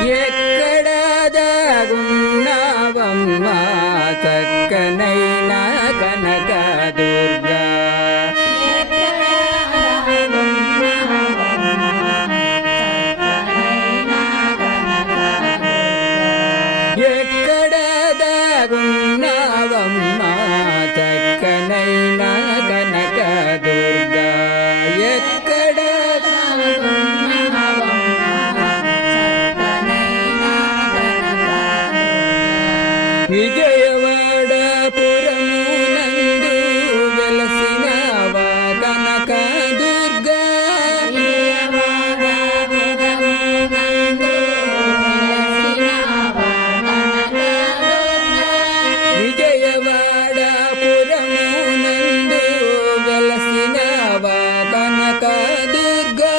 ఎక్కడ దాగున్నావమ్మ చక్కనైన కనక దుర్గా ఎక్కడ దాగున్నావమ్మ చక్కనైన కనక దుర్గా ఎక్కడ విజయవాడపురమునందు వెలసినవా కనక దుర్గా విజయవాడపురమునందు వెలసినవా కనక దుర్గా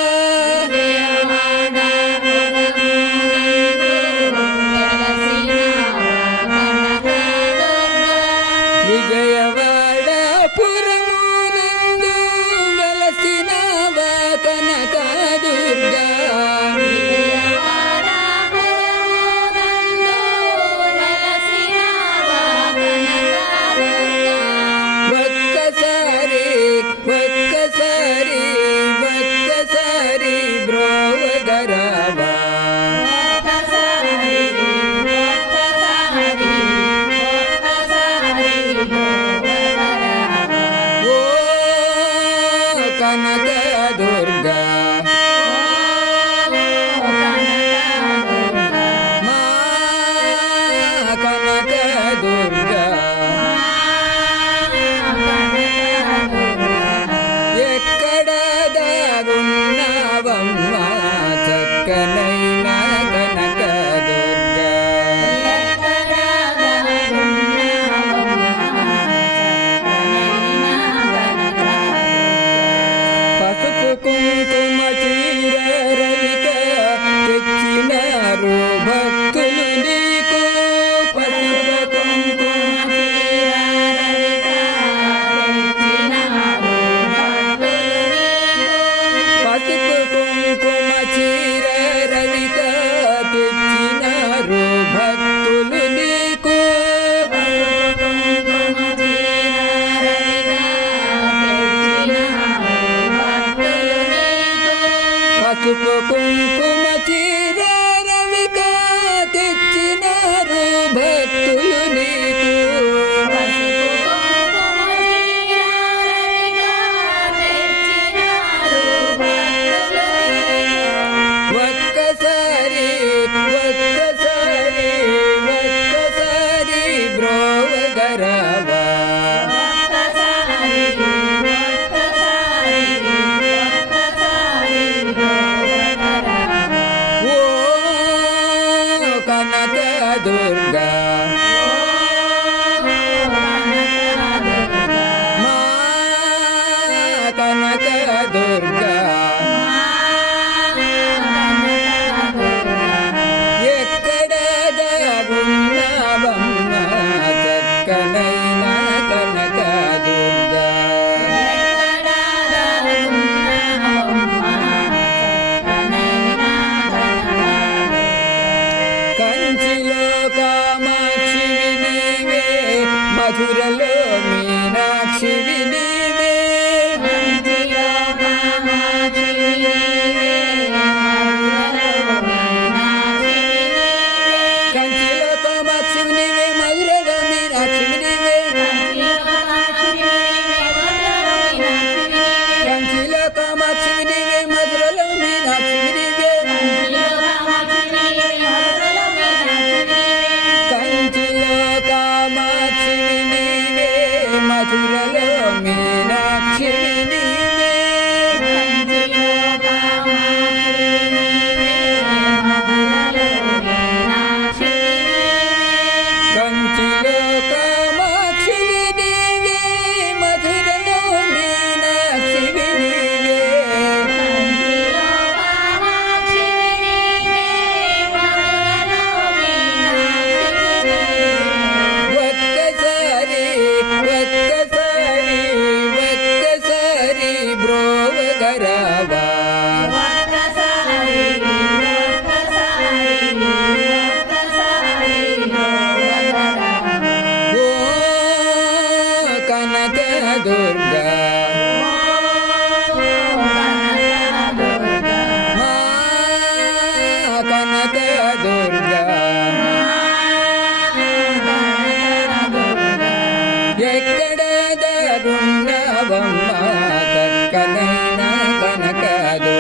విజయవాడపురమునందు వెలసినవా కనక దుర్గా ఒక్కసారి ఒక్కసారి ఒక్కసారి బ్రోవగరావా ఓ కనక దుర్గా మా కనక దుర్గా ఎక్కడ దాగున్నావమ్మ చక్కనైన కనక దుర్గా పసుపు కుంకుమ చీర రవిక తెచ్చినారు భక్తులు నీకు పసుపు కుంకుమ పసుపు కుంకుమ చీర రవిక తెచ్చినారు భక్తులు నీకు పసుపు కుంకుమ చీర రవిక తెచ్చినారు భక్తులు నీకు ఒక్కసారి ఒక్కసారి ఒక్కసారి బ్రోవగరావా ఓ కనక దుర్గా మా కనక దుర్గా ఎక్కడ దాగున్నావమ్మ చక్కనైన కనక దుర్గా కంచిలో కామాక్షివి నీవే మధురలో మీనాక్షివి నీవే కంచిలో కామాక్షివి నీవే మధురలో మీనాక్షివి నీవే కంచిలో కామాక్షివి నీవే మధురలో మీనాక్షివి నీవే కంచిలో కామాక్షివి నీవే మధురలో ఎక్కడ దాగున్నావమ్మ చక్కనైన కనకదుర్గమ్మ